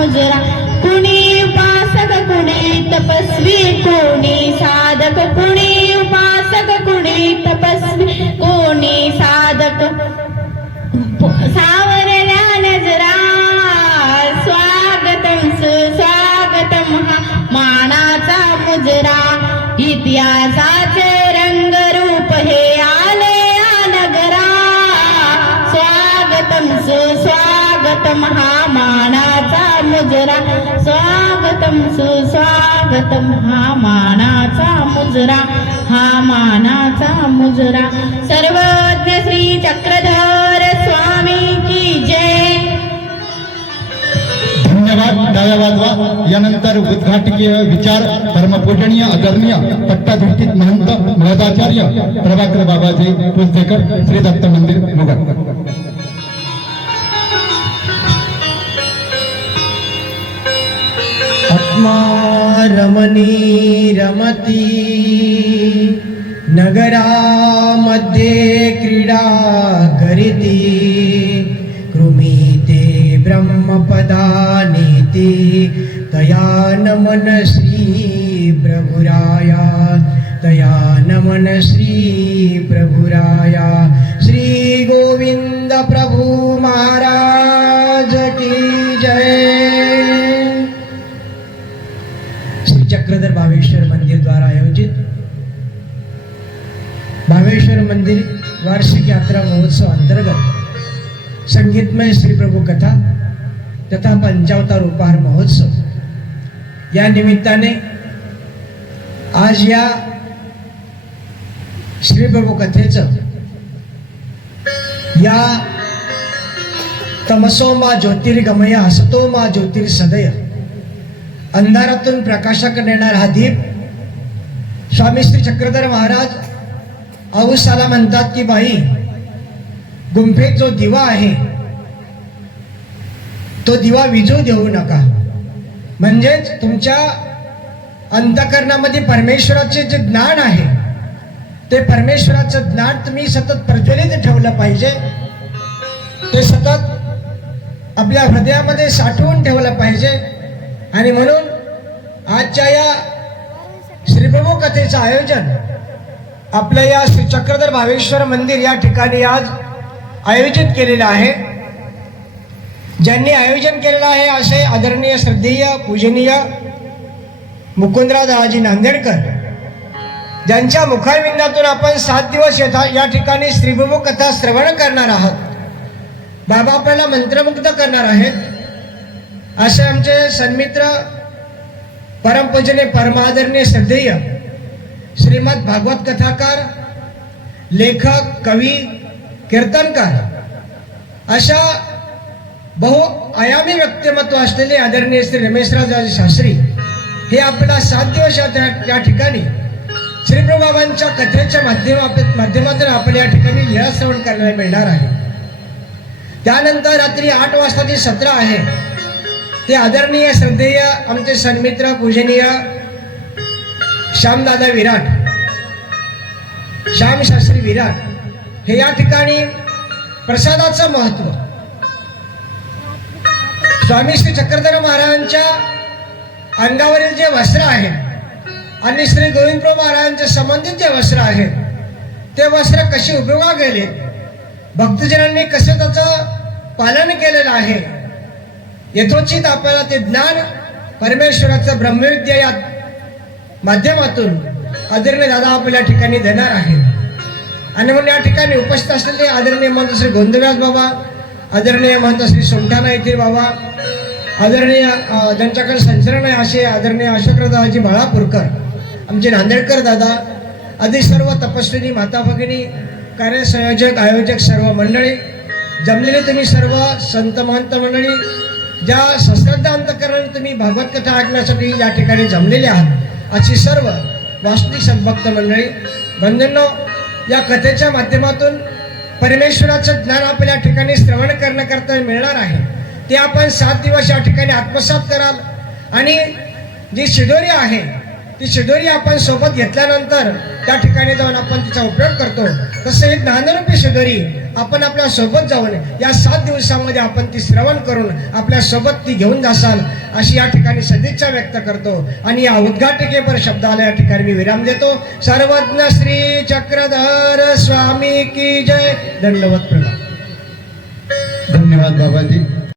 मुजरा, कुणी उपासक कुणी तपस्वी कोणी साधक, कुणी उपासक कुणी तपस्वी कोणी साधक, सावरल्या नजरा स्वागतम सुस्वागतम हा मानाचा मुजरा, इतिहासाचे रंगरूप हे आले या नगरा, स्वागतम सुस्वागतम हा मानाचा मुजरा, स्वागतम सुस्वागतम हा मानाचा मुजरा, हा मानाचा मुजरा। सर्वज्ञ श्री चक्रधर स्वामी की जय। धन्यवाद, टाळ्या वाजवा। यानंतर उद्घाटकीय विचार धर्मपूजनीय आदरणीय पट्टाधिष्ठित महंत महदाचार्य प्रभाकर बाबाजी पुस्तेकर, श्री दत्त मंदिर मुगट। आत्मा रमणी रमती नगरामध्ये क्रीडा करीती, कृमीते ब्रह्मपदानीती, तया नमन श्री प्रभुराया, तया नमन श्री प्रभुराया। श्री गोविंद प्रभु महाराज की जय। श्री चक्रधर भावेश्वर मंदिर द्वारा आयोजित भावेश्वर मंदिर वार्षिक यात्रा महोत्सव अंतर्गत संगीतमय श्री प्रभु कथा तथा पंचावतार उपहार महोत्सव या निमित्ताने आज या श्री प्रभु कथेचं या तमसो मा ज्योतिर्गमय हसतो मा ज्योतिर्सदय, अंधारातून प्रकाशाकडे नेणारा हा दीप स्वामी श्री चक्रधर महाराज औसाला म्हणतात की बाई, गुंफेत जो दिवा आहे तो दिवा विझू देऊ नका, म्हणजेच तुमच्या अंतःकरणामध्ये परमेश्वराचे जे ज्ञान आहे ते परमेश्वराचं ज्ञान तुम्ही सतत प्रज्वलित ठेवलं पाहिजे, ते सतत आपल्या हृदयामध्ये साठवून ठेवलं पाहिजे। आणि म्हणून आजच्या या श्रीप्रभू कथेचं आयोजन आपल्या या श्री चक्रधर भावेश्वर मंदिर या ठिकाणी आज आयोजित केलेलं आहे। ज्यांनी आयोजन केलेलं आहे असे आदरणीय श्रद्धेय पूजनीय मुकुंदराव दादाजी नांदेडकर, ज्यांच्या मुखारविंदातून आपण 7 दिवस या ठिकाणी श्रीप्रभू कथा श्रवण करणार आहोत। बाबा आपल्याला मंत्रमुग्ध करणार आहेत असे आमचे सन्मित्र परमपूजनीय परमादरणीय श्रद्धेय श्रीमद भागवत कथाकार, लेखक, कवी, कीर्तनकार अशा बहुआयामी व्यक्तिमत्व असलेले आदरणीय श्री रमेशरावजी शास्त्री हे आपल्याला 7 दिवस या ठिकाणी श्रीप्रभू बाबांच्या कथेच्या माध्यमातून आपल्या या ठिकाणी लीळा श्रवण करायला मिळणार आहे। त्यानंतर रात्री 8 वाजता जी सत्र आहे ते आदरणीय श्रद्धेय आमचे सन्मित्र पूजनीय श्यामदादा विराट, श्याम शास्त्री विराट हे या ठिकाणी प्रसादाचं महत्व स्वामी श्री चक्रधर महाराजांच्या अंगावरील जे वस्त्र आहेत आणि श्री गोविंदप्रभू महाराजांच्या संबंधित जे वस्त्र आहेत ते वस्त्र कशी उपयोगात गेले, भक्तजनांनी कसं त्याचं पालन केलेलं आहे, यथोचित आपल्याला ते ज्ञान परमेश्वराचं ब्रह्मविद्या या माध्यमातून आदरणीय दादा आपल्या ठिकाणी देणार आहेत। आणि म्हणून या ठिकाणी उपस्थित असलेले आदरणीय महंत श्री गोंदव्यास बाबा, आदरणीय महंत श्री सोमठाणा येथील बाबा, आदरणीय ज्यांच्याकडे संचरण आहे असे आदरणीय अशोकदादाजी बाळापूरकर, आमचे नांदेडकर दादा, आदी सर्व तपस्विनी माता भगिनी, कार्यसंयोजक आयोजक सर्व मंडळी, जमलेले तुम्ही सर्व संत महंत मंडळी, ज्या सश्रद्धा अंतःकरणाने तुम्ही भागवत कथा ऐकण्यासाठी या ठिकाणी जमलेले आहात अशी सर्व वास्तविक सद्भक्त मंडळी, बंधूंनो, या कथेच्या माध्यमातून परमेश्वराचं ज्ञान आपल्या या ठिकाणी श्रवण करण्याकरता मिळणार आहे। ते आपण 7 दिवस या ठिकाणी आत्मसात कराल आणि जी शिदोरी आहे ती शिदोरी आपण सोबत घेतल्यानंतर त्या ठिकाणी जाऊन आपण तिचा उपयोग करतो, तसं ही ज्ञानरूपी शिदोरी आपण आपल्या सोबत जाऊन या 7 दिवसामध्ये आपण ती श्रवण करून आपल्या सोबत ती घेऊन जासाल अशी या ठिकाणी सदिच्छा व्यक्त करतो आणि या उद्घाटकीपर शब्दाला या ठिकाणी मी विराम देतो. सर्वज्ञ श्री चक्रधर स्वामी की जय. दंडवत प्रणाम. धन्यवाद बाबाजी.